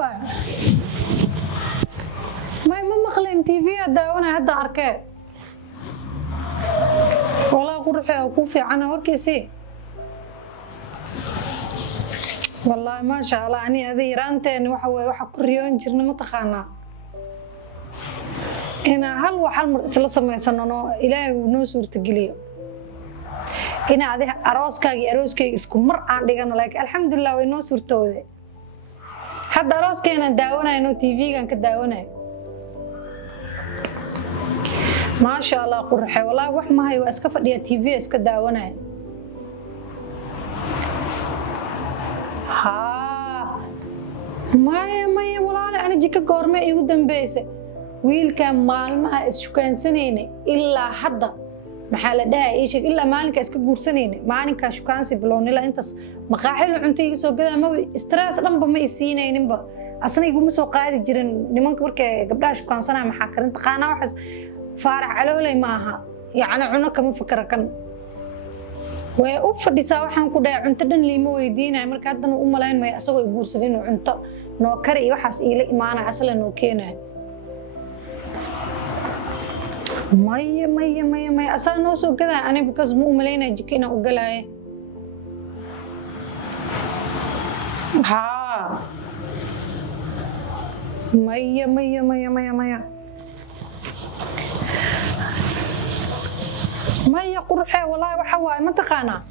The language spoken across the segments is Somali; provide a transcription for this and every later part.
baa ما مقلين تي في داونا هدا أركي والله قرحي وكوفي عنها وركيسي والله ما شاء الله أني هذه رانتين وحا كريون جرنا متخانا إنا هل وحال مرسل سميسانو إلهي ونوس ورتقليو إنا هذه أروسكاي اسكو مرعان ديغانا لك الحمد لله ونوس ورتوذي حتى أروسكاي أنا داونا إنو تي في كان كداونا ما شاء الله قرحي والله wax ma hayo iska fadhiya TV iska daawanay ha maya walaal ana jika goorma igu dambeysay wiilka maalmaha ishukaansanayna ilaa hadda maxaa la dhahay sheeg ilaa maalinka iska guursanayna maalinka shukaansi bilownila intaas maqaaxil cunto iga soo gadaa ma stress dhanba ma isiinayninba asna iguma soo qaadi jirin nimanka markay gabdhaha shukaansanaa maxaa karinta qaana waxas فارح علولي maaha يعني cuno kama fikra kan way u fadhisaa waxaan ku dhaay cunto dhan liimo weydiinay marka haddana u malayn may asagoo guursadeen cunto noo kari waxaas ila imaanay aslan noo keenay maya asaa noo soo gadaa ani because ma u malaynay jikina u galay ha maya ما يقرحه والله وحواي ما تقانا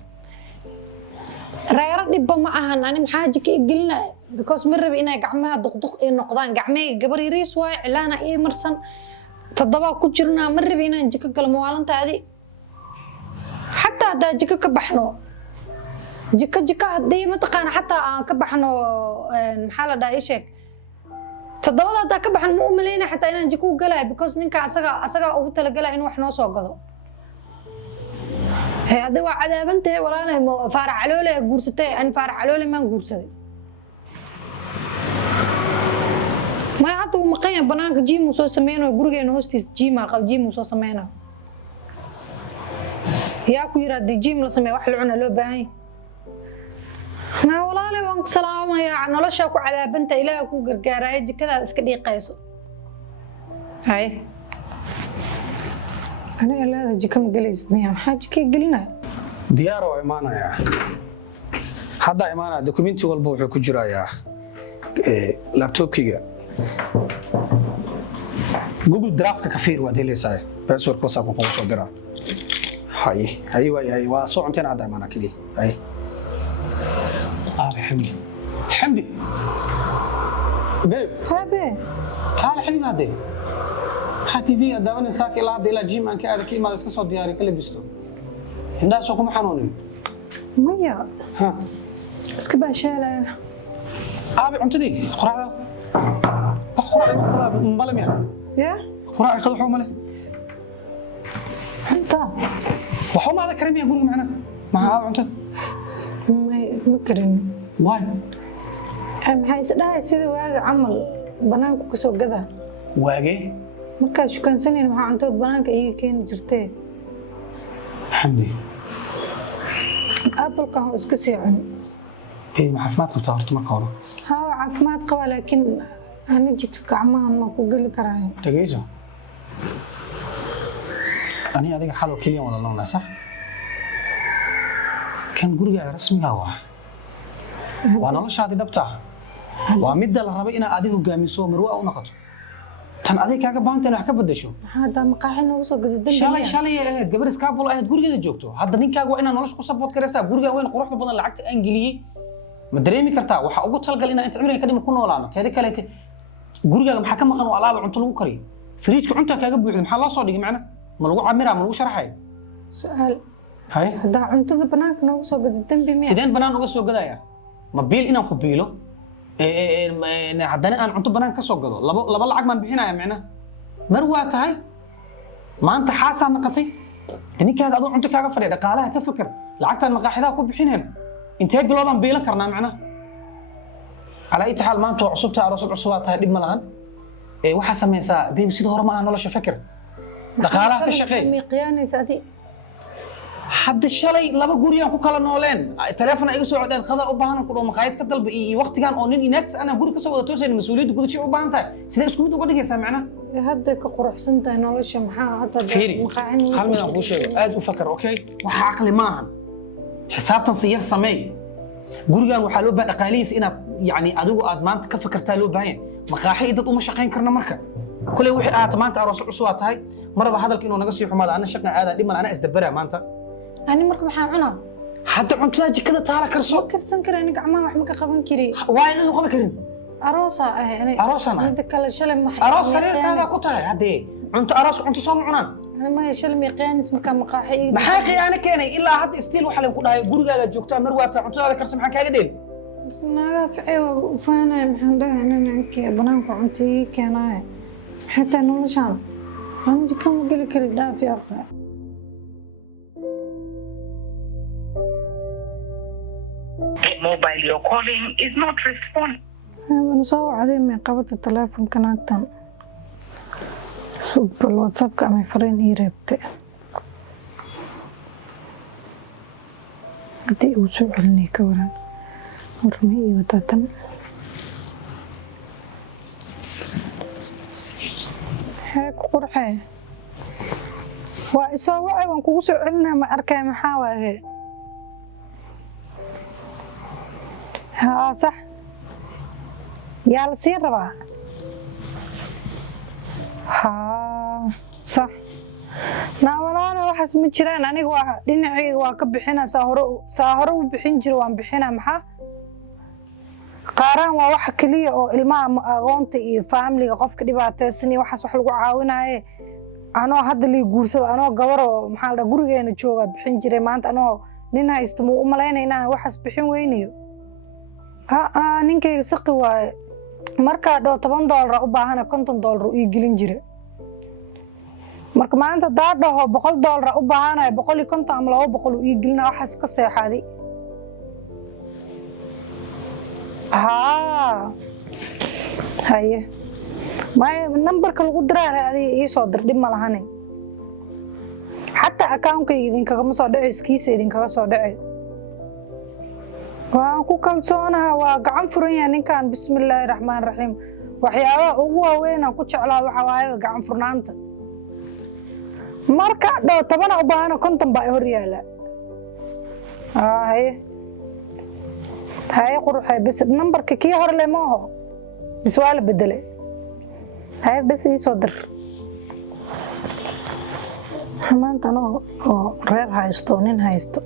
ريرة دبا ما أهان أنا محاجك قلنا because مرة بينا قعمها دق النقدان قعمي قبر يريس واي إعلانة إيه مرسن تضبع كجرنا مرة بينا نجيك الموالن تادي حتى هذا جيك كبحنو جيك هدي ما تقانا حتى كبحنو محل دا إيشك تضبع هذا كبحن مو ملينا حتى إنا نجيكو قلاي because نينك أساقا أو تلقلا إنو إحنا صوقضو هذا وعذاب أنت ولا أنا فارع علولة جورستي أنا فارع علولة ما جورستي ما عطوا مقيم بنانك جيم وصو سمينه وجورجين هوستيس جيم أو جيم وصو سمينه ياكو يرد جيم لسمي واحد عنا له باي ما ولا له وانك سلام يا عنا لا شاكو عذاب أنت إلى كو جرجرايج كذا اسكدي قيسو هاي أنا لا جيكم جلست مياه حاجة كي قلنا ديار وإيمانا يا هذا إيمانا دوكيمنتي والبوح كجرا يا لابتوب كيجا جوجل درافت كفير ودي لي ساي بس ورك وصاب وقوم صدرا هاي أيوة وصو عندنا هذا إيمانا كذي هاي حمدي بيب هابي قال حلمي هذا حتى في داون ساك إلى جيم أنك هذا كي ما يسكت صوت دياري كله بيستو هندا سوكم حنونين مية ها اسكبا شالة أبي عمتدي خراعة خراعة مبلم يا خراعة خذوا حومله أنت وحوم هذا كريم يقول معنا ما هو عمتد ما كريم واي أم حيس لا يصير واقع عمل بنانك كسو جذا واجي markaad shukaansaneen waxa cuntood banaanka iga keeni jirtay xamdi apple-ka oo iska sii cun ma caafimaad qabtaa horta marka hore haa caafimaad qaba laakiin ana jika gacmahan ma ku geli karaayo dhageyso ani adiga xal oo kaliya wada noolna sax kan guriga rasmiga waa noloshaadi dhabta waa midda la rabay inaad adigu hogaamiso marwa u noqoto tan adiga kaaga baantay wax ka bedesho hada maqaaxin ugu soo gado shalay gabar iskaabul ahayd gurigeeda joogto hadda ninkaaga waa inaad nolosha ku support karaysaa guriga weyn quruxda badan lacagta aan geliyay ma dareemi kartaa waxa ugu talgal inaad inta cimriga ka dhiman ku noolaano teeda kale gurigaaga maxaa ka maqan oo alaab cunto lagu kariyo fridge cunta kaaga buuxdo maxaa loo soo dhigay macna ma lagu camira ma lagu sharaxay su'aal hay hada cuntada banaanka noogu soo gado dambi miya sideen banaan uga soo gadaya ma biil inaan ku biilo haddana aan cunto banaan ka soo gado laba lacag baan bixinaya macna mar waa tahay maanta xaasaan naqatay ninkaaga adoo cunto kaaga fadhiya dhaqaalaha ka fikir lacagtaan maqaaxidaha ku bixineen intee biloodaan biilan karnaa macna على أي حال ما أنتوا عصبتها على رسول عصباتها دب ملهن waxaa samaysaa beew sida hore ma aha nolosha fakir dhaqaalaha ka shaqeey miqyaanaysa adi hadda shalay laba guriyaan ku kala nooleen telefoon iga soo codeen qada u baahan ku dhow maqaayad ka dalba iyo waqtigan oo nin inaagtis ana guri ka soo wada tooseen mas'uuliyadda gudashay u baahan tahay sida isku mid uga dhigaysaa macna hadda ka quruxsan tahay nolosha maxaa hadda maqaaxin hal mid aan ku sheego aad u fakar okay waxa aqli maahan xisaabtan si yar sameey gurigan waxa loo baahan dhaqaalihiisa inaad yani adigu aad maanta ka fakartaa loo baahan maqaaxi dad uma shaqayn karna marka kulay wixii aad maanta aroos cusub tahay marba hadalka inuu naga sii xumaado ana shaqan aad dhiman ana isdabara maanta ani marka maxaa cunaa hadda cuntada jikada taala karso karsan kara aniga gacmaha wax ma ka qaban kari waa inuu qaban karin aroosa ah ani aroosana inta kale shalay maxay aroos sareertaada ku tahay hadee cunto aroos cunto soo cunaan ani ma shalay mi qiyaanis marka maqaaxi maxay qiyaano keenay ilaa hadda stiil waxa la ku dhahay gurigaaga joogtaa mar waata cuntada karsan maxaa kaaga dheel naga ficay faanay maxaan dhahay inaan banaanka cunto keenay حتى نولشان عندي كم قل كل دافي أخر The mobile you're calling is not responding. أنا صار عادي من قبض التلفون كناكتن سوق بالواتساب كأمي فرين يربط بدي أوسع لني كوران ورمي وتاتن هيك قرحة وإسوا وان كوسو علنا ما أركي محاوى ها صح يا لسير ربع ها صح ناولانا waxaas ma jiraan aniga waa dhinacayga waa ka bixina saaharo u bixin jir waan bixina maxaa qaaraan waa wax kaliya oo ilmaha aqoonta iyo family-ga qofka dhibaataysan iyo waxaas wax lagu caawinaye anoo hadda lii guursado anoo gabar oo maxaa la gurigeena jooga bixin jiray maanta anoo nin haysto ma u malaynay inaan waxaas bixin weynayo ninkayga saqi waaye markaa dhoo $10 u baahana $50 ii gelin jira marka maanta daa dhaho $100 u baahanayo 150 ama 200 ii gelina waxaas ka seexaday haye ما نمبرك لو قدرها هذه يصدر دم لهاني حتى أكاونك يدين كم صدق إسكيس يدين كم صدق وأكو كل سنة وقعم فريان كان بسم الله الرحمن الرحيم وحياه هو وين أكو شعلا وحواي وقعم فرنانت مركا ده طبعا أبانا كنتم بايوريا لا هاي قروحي بس نمبرك كي هر لي ما هو بسؤال بدله هاي بس يصدر maanta anoo oo reer haysto nin haysto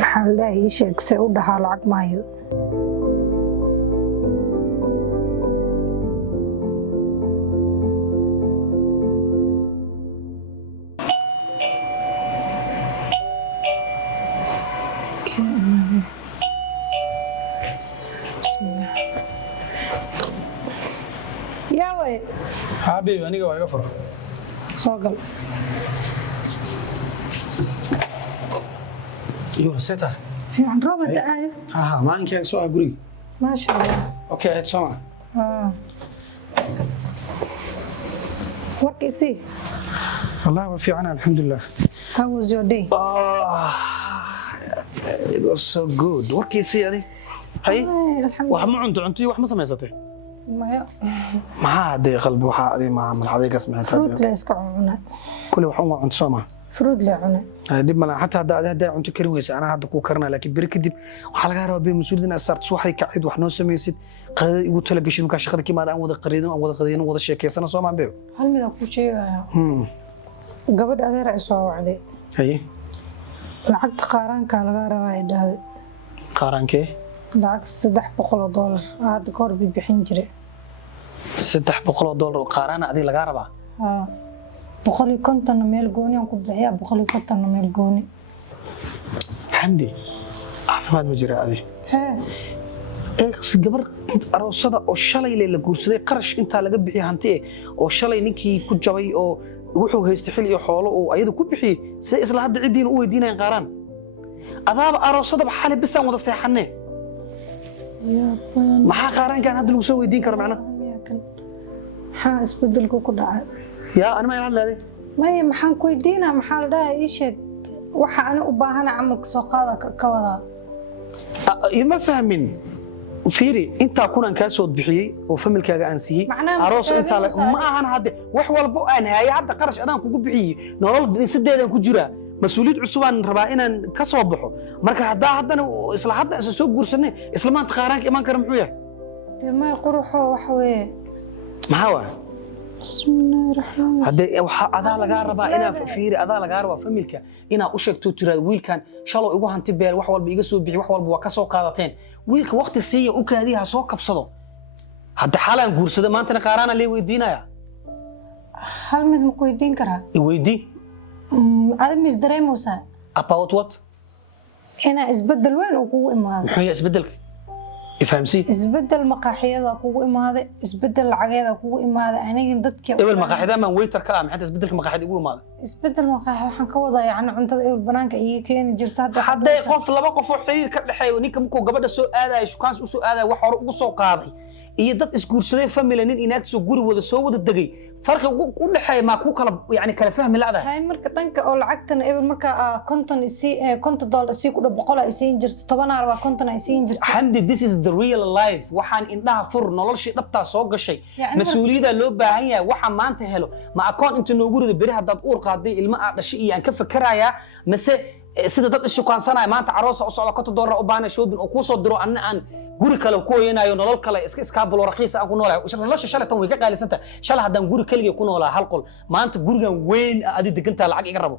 maxaa la ii sheeg se u dhahaa lacag maayo yaa way حبيبي أنا جوا يقفر soo gal يو سيتا fiican roob da'ayo ها ما إنك سؤال قولي maasha Allah أوكي هات سمع warkiisii والله في عنا الحمد لله how was your day it was so good warkiisii يعني هاي alxamdulillah wax ma cunto cuntii wax ma samaysatay maya maxaa hadee qalbi waxaa adii ma malxadaygaas maxay fruit la iska cunaa kulli wax uma cunto Soomaa fruit la cunaa dib ma laha hatta hadda cunto karin weysa ana hadda ku karnaa laakiin bari kadib waxa laga rabaa bay mas'uuliyiin asartu waxay ka cid wax noo sameeysid qadada igu tala gashin ka shaqada kimaad aan wada qariidin wada sheekeysana Soomaa beeb hal mid aan ku sheegaya gabadh adeer ay soo wacday haye lacagta qaaraanka laga rabaa ay dhahday qaaraankee lacag $300 aad goor bixin jiray $300 qaaraan adii laga rabaa $150 meel gooni aan ku bixiyaa $150 meel gooni xamdi caafimaad ma jira adii gabar aroosada oo shalay la guursaday qarash inta laga bixiyay hanti oo shalay ninkii ku jabay oo wuxuu haystay xil iyo xoolo oo ayadu ku bixiyay si isla hadda cidiin u weydiinayaan qaaraan adaaba aroosada xalay bisaan wada seexanay maxaa qaaraankan hadda lagu soo weydiin karo macna maxaa isbedelku ku dhacay yaa anima ila leeday maxaan ku weydiinaa maxaa la dhahay ii sheeg waxa ana u baahana camalka soo qaada ka wadaa ima fahmin fiiri inta kunan ka soo bixiyay oo familkaaga aan siiyay aroos inta ma ahan hadda wax walba aan haay hadda qarash adaan kugu bixiyay nolol sideedan ku jira mas'uuliyad cusub aan rabaa inaan ka soo baxo marka haddana isla hadda soo guursanay isla maanta qaaraanka iman kara muxuu yahay ma quruxo wax weeye maxaa waa bismillahir rahmaanir hadda waxa adaa laga rabaa inaa fiiri adaa laga rabaa familka inaa u sheegto tiraad wiilkan shalo igu hanti beel wax walba iga soo bixi wax walba waa ka soo qaadateen wiilka waqti siiya u kaadiha soo kabsado hadda xalaan guursada maanta qaaraana leey weydiinaya hal mid ma ku weydiin karaa i weydii mis dareemaysaa about what ina isbedel weyn uu kugu imaaday muxuu yahay isbedelka ifahmsi isbedel maqaaxiyada kugu imaaday isbedel lacageeda kugu imaaday aniga dadkii ebel maqaaxida ma waiter ka ah maxay isbedelka maqaaxida ugu imaaday isbedel maqaaxi waxaan ka wadaa yani cuntada ebel banaanka iga keeni jirta hadda qof laba qof oo xiriir ka dhaxeeyo ninka markuu gabadha soo aadayo shukaans u soo aadayo wax hore ugu soo qaaday iyo dad isguursaday family nin inaag soo guri wada soo wada dagay farqi u dhaxeeyo ma ku kala yani kala fahmi laadahay hay marka dhanka oo lacagtan ebel marka $50 si ku dhab 100 ay siin jirto 10 waa 50 ay siin jirto Hamdi, this is the real life waxaan indhaha fur noloshii dhabtaa soo gashay mas'uuliyada loo baahan yahay waxa maanta helo ma akoon inta noogu rido bari haddaad uur qaaday ilma aad dhashay iyo aan ka fakarayaa mase sida dad isku kaansanay maanta aroosa u socda $100 u baahan shoobin oo ku soo diro aan guri kale ku weynayo nolol kale iska bulo raqiis aan ku noolahay nolosha shalay tan way ka qaalisanta shalay haddaan guri kaliya ku noolaa hal qol maanta gurigan weyn adi degantaa lacag iga rabo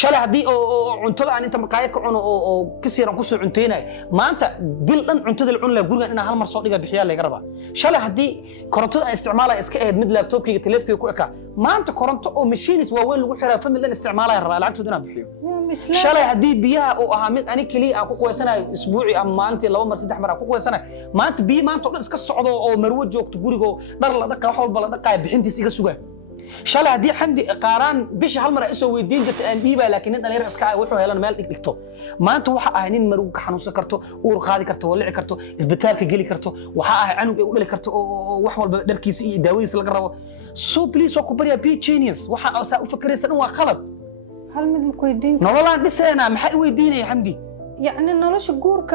shalay haddii oo cuntada aan inta maqaayad ka cuno oo kasiiran ku soo cunteynay maanta bil dhan cuntada la cun la gurigan inaan hal mar soo dhiga bixiyaa laga rabaa shalay haddii korontada aan isticmaalay iska ahayd mid laptopkayga telefonkayga ku eka maanta koronto oo machines waaweyn lagu xiraa family dhan isticmaalaya rabaa lacagtooda inaan bixiyo shalay haddii biyaha uu ahaa mid ani kaliya aan ku quweysanayo isbuuci ama maalintii 2 mar 3 mar aan ku quweysanayo maanta biyo maanta oo dhan iska socdo oo marwo joogto guriga dhar la dhaqaa wax walba la dhaqaa bixintiis iga sugaa shalay haddii xamdi qaaraan bisha hal mar ay soo weydiin jirtay aan dhiibay laakiin nin dhalinyaro iska ah wuxuu helan meel dhigto maanta waxa ahay nin marwo ka xanuunsan karto uur qaadi karto walici karto isbitaalka geli karto waxa ahay canug ay u dhali karto oo wax walba dharkiisa iyo daawadiisa laga rabo so please waa ku bariya be genius waxa u fakaraysan waa qalad hal mid ma ku weydiin nololaan dhisayna maxay weydiinaya xamdi يعني نولش جورك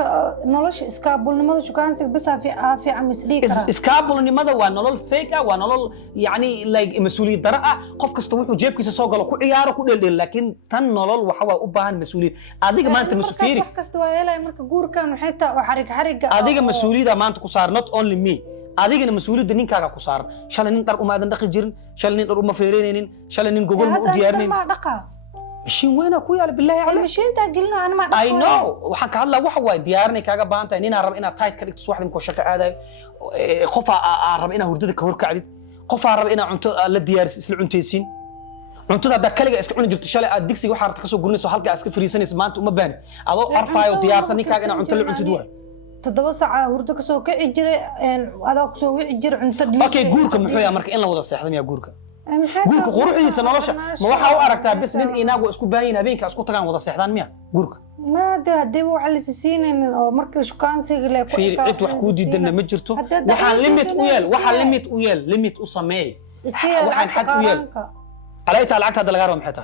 نولش إسكابل نماذج شو كان سك بس في عم يسديك إسكابل نماذج ونولل فيكا ونولل يعني like مسؤولية درقة قف كستوي وجيب كيس سوق له كل عياره كل لكن تن نولل وحوا أباهن مسؤولية أديك ما أنت مسؤولية كستوي هلا مرك جورك وحتى وحرك أديك مسؤولية ما أنت كسار not only me أديك مسؤولية دنين كاغا كسار شال نين ترى ما دندق جيرن شال نين ترى ما فيرينين شال نين جوجل ما ديارنين مشين وين أخويا بالله عليك مشين تاجلنا أنا ما I know وحك هلا واحد وايد ديارني كاجا بانتا إني أنا رب إنا تايت كريت سواحد من كوشك هذا خفا رب إنا هردد كهور كعدد خفا رب إنا عنت للديار سل عنتيسين عنت هذا كلجة إسك عن جرت شلة الدكسي واحد تكسو قرني سو حلقة إسك فريسني سمانت وما بان أضو أرفع وديار سني كاجا إنا عنت له عنت دوا تدوسع هردك سو كإجري هذا كسو إجر عنت أوكي جوركم محيا مرك إن لا وضع سيحدم يا جورك gurka quruxdiisa nolosha ma waxa u aragtaa bis nin inaagu isku baahin habeenka isku tagaan wada seexdaan miya gurka ma hadii waxa la siisiineen oo markii shukaansiga la ku cid wax ku diidana ma jirto waxa limit u sameey waxaan xad u yeel عليت على عقد الغار ومحتها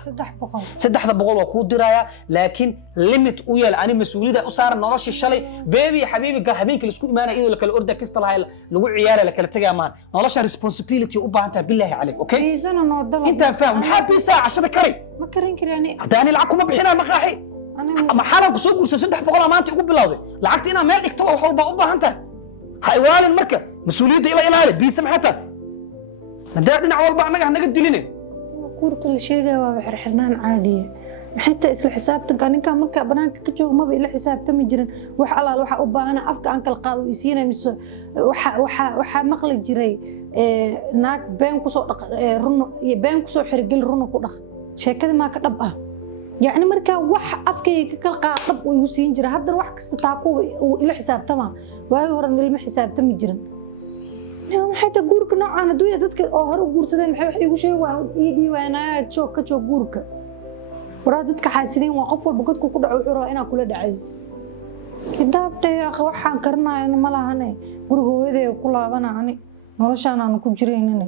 300 وكو درايا لكن ليميت ويل اني مسؤوليه وصار نورش الشلي بيبي حبيبي قال حبيبك اسكو ايمانه ايدو لكل اوردا كيست لها لو عياله لكل تغامان نورش ريسبونسبيلتي و بانتا بالله عليك اوكي بيزنا نودل انت فاهم محبي ساعه عشان كري ما كرين كرياني هداني لعكم ما بخينا مقاحي انا ما حالك سو غورس 300 ما انت ugu bilowday lacagta ina meel dhigto wax walba u baahan tahay haywaalin marka mas'uuliyadda ila ilaali bi samxata hadaa dhinac walba anaga hanaga dilinay كورك الشيء جوا بحرحنان عادية حتى إسل حساب تكاني كان مركب بنانك كجو ما بيلا حساب تمجرن وح الله وح أبانا أفك عنك القاضي يسينا مس وح مقل جري ناك بين كسو رنو بين كسو حرقل رنو كده شيء كذا ما كتبها يعني مركب وح أفك كالقاضي ويسين جري هذا وح كستتاكو وإلى حساب تمام وهاي ورن الم حساب تمجرن maxay guurka noocan aduunya dadka oo hore u guursadeen maxay wax igu sheegaan ii diiwaanaa joog ka joog guurka waraa dadka xaasideen waa qof walba godku ku dhaco wuxuu rabaa inaa kula dhacay kidaabtay waxaan karnaa ma lahane guriga hooyadeeda ku laabanaa ani noloshaan aan ku jireenin